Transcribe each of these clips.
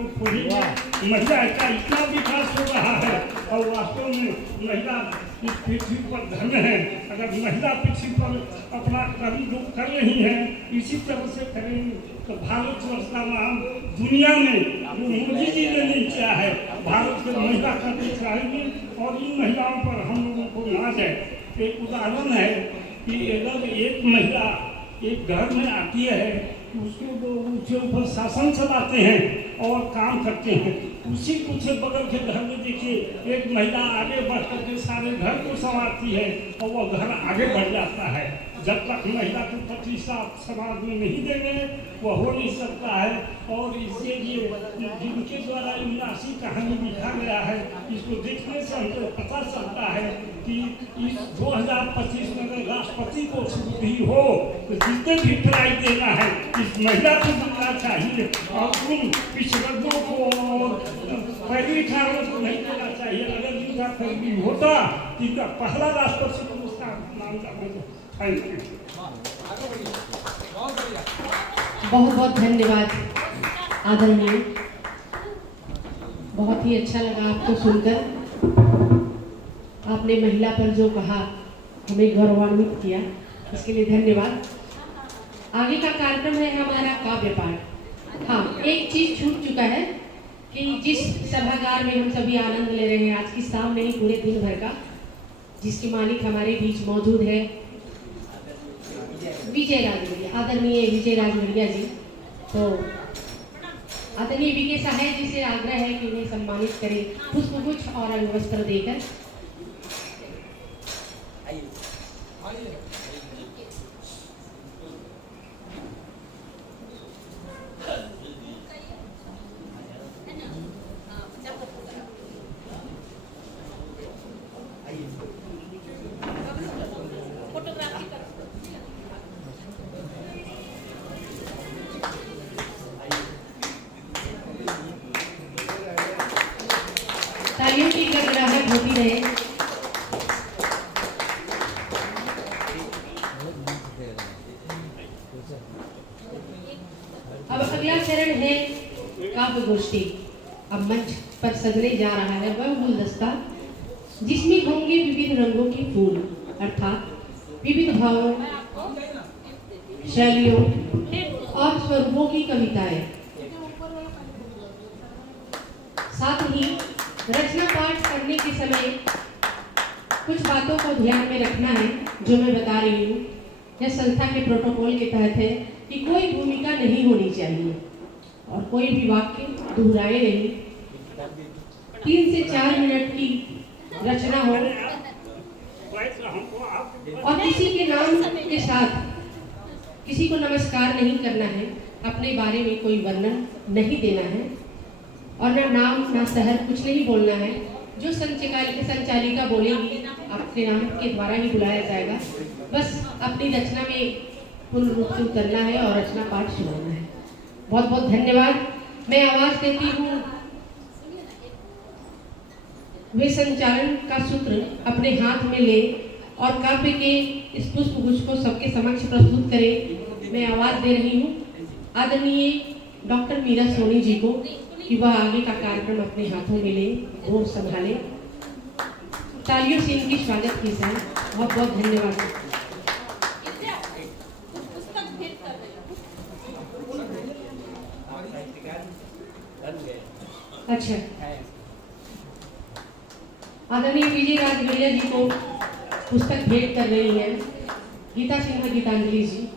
को खोजेंगे। महिला का इतना विकास हो रहा है और वास्तव में महिला इस पृथ्वी पर धन्य है। अगर महिला पृथ्वी पर अपना कर्म जो कर रही है इसी तरह से करेंगे तो भारतवर्ष का नाम दुनिया में जो मोदी जी ने नहीं किया है भारत से महिला करनी चाहिए और इन महिलाओं पर हम लोगों को नाज है। एक उदाहरण है कि अगर एक महिला एक घर में आती है उसके लोग उसके ऊपर शासन चलाते हैं और काम करते हैं। उसी कुछ बगल के घर में देखिए एक महिला आगे बढ़ करके सारे घर को संभालती है और वह घर आगे बढ़ जाता है। जब तक महिला को प्रतिष्ठा समाज में नहीं देंगे वह हो नहीं सकता है। और इसके लिए जिनके द्वारा उन्नासी कहानी लिखा गया है इसको देखने से हमको पता चलता है कि इस 2025 में अगर राष्ट्रपति को भी हो तो जितने भी प्राइज देना है इस महिला को मिलना चाहिए और उन पिछड़ों को और पैदवी खानों को नहीं देना चाहिए। अगर इनका पैदवी होता तो इनका पहला राष्ट्रपति पुरस्कार नाम का बहुत बहुत धन्यवाद आदरणीय। बहुत ही अच्छा लगा आपको सुनकर। आपने महिला पर जो कहा हमें गौरवान्वित किया, इसके लिए धन्यवाद। आगे का कार्यक्रम है हमारा काव्य पाठ। हाँ, एक चीज छूट चुका है कि जिस सभागार में हम सभी आनंद ले रहे हैं आज की शाम नहीं पूरे दिन भर का, जिसके मालिक हमारे बीच मौजूद है विजय राजवरिया, आदरणीय विजय राजवरिया जी। तो आदरणीय विजय सहाय जी से आग्रह है कि उन्हें सम्मानित करें पुष्पगुच्छ और अंगवस्त्र देकर। तालियों की गड़गड़ाहट होती रहे। अब अगला चरण है काव्य गोष्ठी। अब मंच पर सजने जा रहा है वह गुलदस्ता जिसमें होंगे विविध रंगों के फूल, अर्थात विविध भावों, शैलियों और स्वरूपों की कविताएं। साथ ही रचना पाठ करने के समय कुछ बातों को ध्यान में रखना है जो मैं बता रही हूँ। यह संस्था के प्रोटोकॉल के तहत है कि कोई भूमिका नहीं होनी चाहिए और कोई भी वाक्य दोहराए नहीं। 3 से 4 मिनट की रचना हो और किसी के नाम के साथ किसी को नमस्कार नहीं करना है, अपने बारे में कोई वर्णन नहीं देना है और ना नाम ना शहर कुछ नहीं बोलना है। जो संचालिका बोलेगी आपके नाम के द्वारा ही बुलाया जाएगा। बस अपनी रचना में पूर्ण रूप से उतरना है और रचना पाठ सुनाना है। बहुत बहुत धन्यवाद। मैं आवाज देती हूँ वे संचालन का सूत्र अपने हाथ में ले और काव्य के इस पुष्पगुच्छ को सबके समक्ष प्रस्तुत करें। मैं आवाज दे रही हूँ आदरणीय डॉक्टर मीरा सोनी जी को कि वह आगे का कार्यक्रम अपने हाथों में ले और संभाले। तालियों से इनकी स्वागत की जाए। बहुत बहुत धन्यवाद। अच्छा, आदरणीय विजय राजवरिया जी को पुस्तक भेंट कर रही है गीता सिन्हा गीतांजलि जी।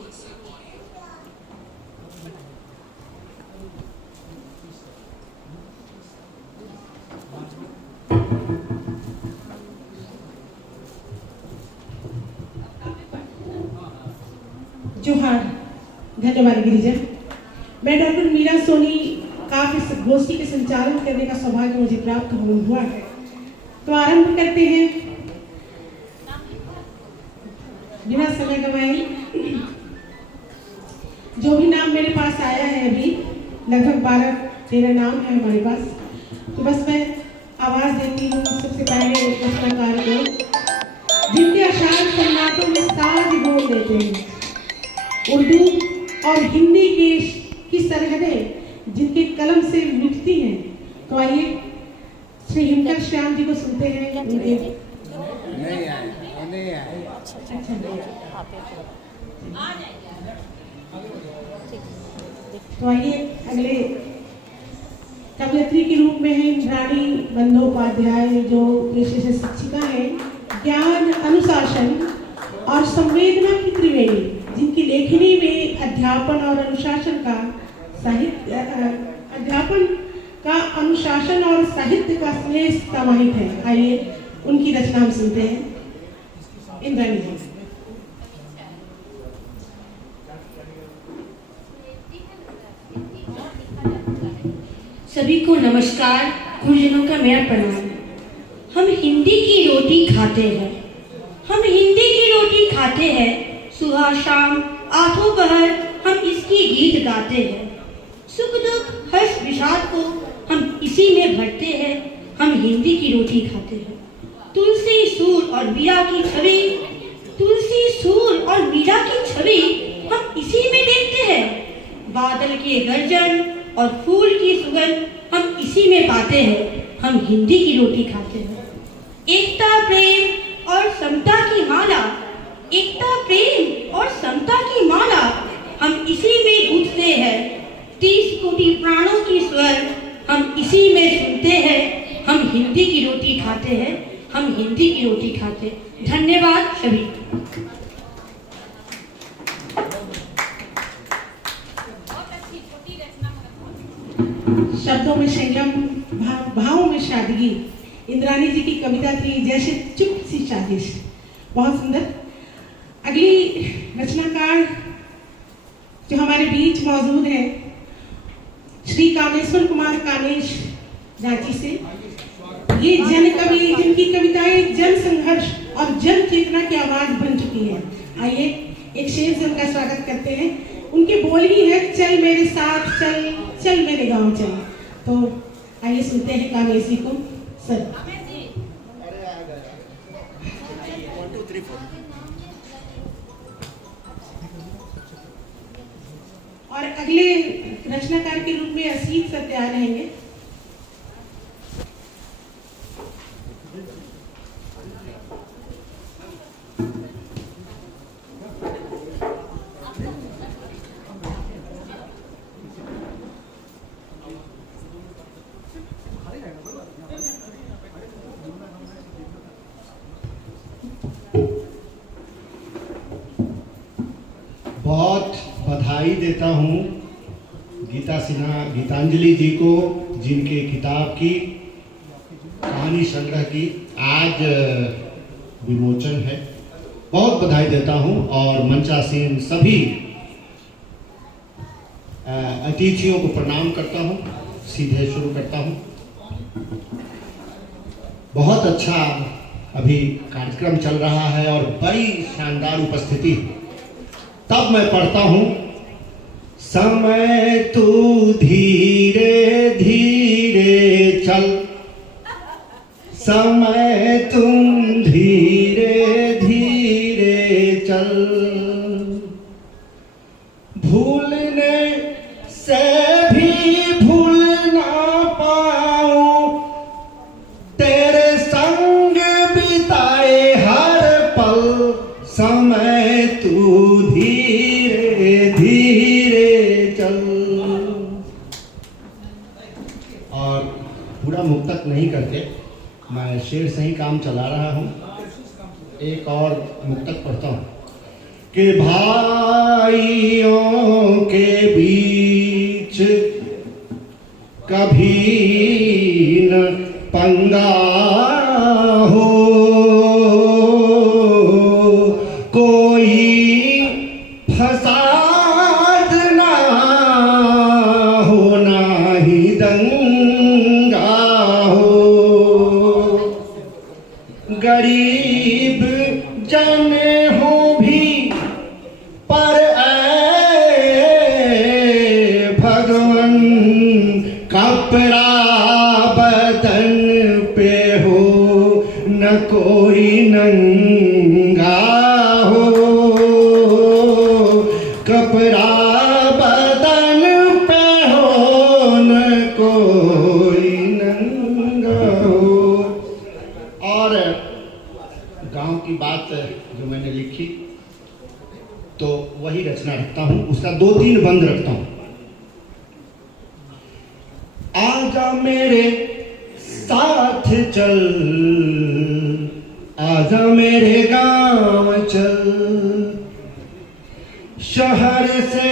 जोहार। धन्यवाद गिरिजा। मैं डॉक्टर मीरा सोनी काव्य गोष्ठी के संचालन करने का सौभाग्य मुझे प्राप्त हुआ है। तो आरंभ करते हैं बिना समय गवाए। जो भी नाम मेरे पास आया है अभी लगभग 12-13 नाम है हमारे पास। तो बस मैं आवाज देती हूँ सबसे पहले रचनाकार को जिनके अशांत सन्नाटों में साज बोल देते हैं। उर्दू और हिंदी की सरहदें जिनके कलम से मिटती हैं। तो आइए श्री हिमकर श्याम जी को सुनते हैं। उनके तो आइए अगले कवयित्री के रूप में है इंद्राणी बंदोपाध्याय, जो पेशे से शिक्षिका है। ज्ञान, अनुशासन और संवेदना की त्रिवेणी, जिनकी लेखनी में अध्यापन और अनुशासन का अनुशासन और साहित्य का स्नेह समाहित है। आइए उनकी रचना हम सुनते हैं। इंद्राणी जी। सभी को नमस्कार, गुरुजनों का मेरा प्रणाम। हम हिंदी की रोटी खाते हैं, हम हिंदी की रोटी खाते हैं। सुबह शाम आठों पहर हम इसकी गीत गाते हैं। सुख दुख हर्ष विषाद को हम इसी में भरते हैं। हम हिंदी की रोटी खाते हैं। तुलसी सूर और मीरा की छवि, तुलसी सूर और मीरा की छवि हम इसी में देखते हैं। बादल के गर्जन और फूल की सुगंध हम इसी में पाते हैं। हम हिंदी की रोटी खाते हैं। एकता प्रेम और समता की माला, एकता प्रेम और समता की माला हम इसी में गूंथते हैं। 30 कोटि प्राणों की स्वर हम इसी में सुनते हैं। हम हिंदी की रोटी खाते हैं, हम हिंदी की रोटी खाते हैं। धन्यवाद सभी। शब्दों में संयम, भावों में सादगी। इंद्राणी जी की कविता थी जैसे चुप सी साजिश। बहुत सुंदर। अगली रचनाकार जो हमारे बीच मौजूद है, श्री कामेश्वर कुमार कामेश रांची से। ये जन कवि, जिनकी कविताएं जन संघर्ष और जन चेतना की आवाज बन चुकी है। आइए एक शेर से उनका स्वागत करते हैं। उनके बोल ही है, चल मेरे साथ चल, चल मेरे गांव चल। तो आइए सुनते हैं कामेश जी को। सर और अगले रचनाकार के रूप में असीत सर तैयार रहेंगे। बहुत बधाई देता हूँ गीता सिन्हा, गीतांजलि जी को, जिनके किताब की कहानी संग्रह की आज विमोचन है। बहुत बधाई देता हूँ और मंचासीन सभी अतिथियों को प्रणाम करता हूँ। सीधे शुरू करता हूँ। बहुत अच्छा अभी कार्यक्रम चल रहा है और बड़ी शानदार उपस्थिति। तब मैं पढ़ता हूँ, समय तू धीरे धीरे चल, समय तुम धीरे धीरे चल, भूलने से भी भूल ना पाऊं, तेरे संग बिताए हर पल, समय तू धीरे धीरे चल। और पूरा मुक्तक नहीं करके मैं शेर से ही काम चला रहा हूँ। एक और मुक्तक पढ़ता हूँ कि भाइयों के बीच कभी न पंगा हो, कोई फसाद ना हो, ना ही दंगा हो, गरीब जन हो भी पर भगवन कपड़ा बदन पे हो, न कोई नंगा हो, कपड़ा बदन पे हो, 2-3 बंद रखता हूं। आजा मेरे साथ चल, आजा मेरे गांव चल, शहर से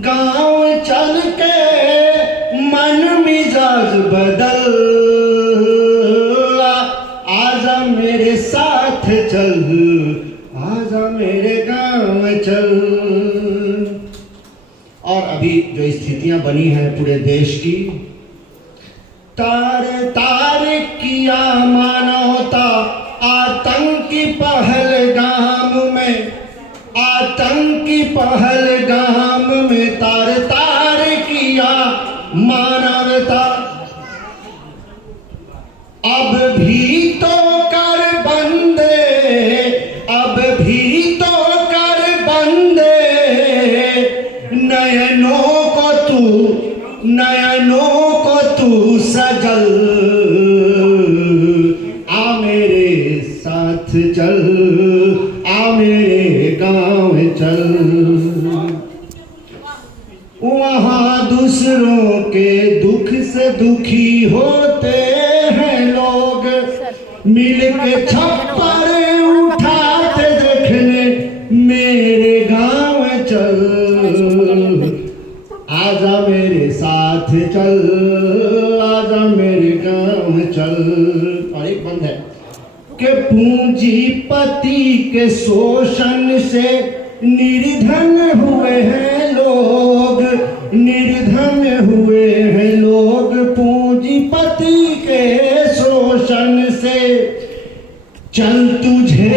गांव चल के मन मिजाज बदल, आजा मेरे साथ चल, आजा मेरे गांव चल। और अभी जो स्थितियां बनी हैं पूरे देश की, तार तार किया मानवता आतंकी पहलगाम में, आतंकी पहलगाम में तार तार किया मानवता। अब भी तो कर बंदे, अब भी तो कर बंदे, नयनों को तू सजल, आ मेरे साथ चल, आ मेरे गांव चल। वहां दूसरों के दुख से दुखी होते हैं लोग, मिलके छप्पर उठाते देखने मेरे गांव चल, आजा मेरे साथ चल, आजा मेरे गांव चल। और एक बंद है कि पूंजीपति के शोषण से निर्धन हुए हैं लोग, निर्धन हुए हैं लोग पूंजीपति के शोषण से। चल तुझे